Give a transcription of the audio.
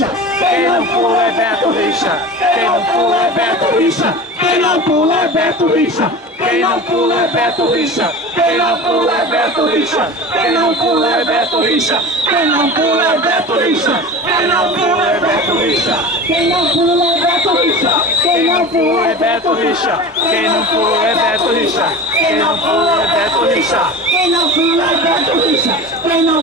Richa. Quem não pula é Beto Richa. Quem não pula é Beto Richa. Quem não pula é Beto Richa. Quem não pula é Beto Richa. Quem não pula é Beto Richa. Quem não pula é Beto Richa. Quem não pula é Beto Richa. Quem não pula é Beto Richa. Quem não pula é Beto Richa. Quem não pula é Beto Richa. Quem não pula é Beto Richa. Quem não pula é Beto Richa. Quem não pula é Beto Richa. Quem não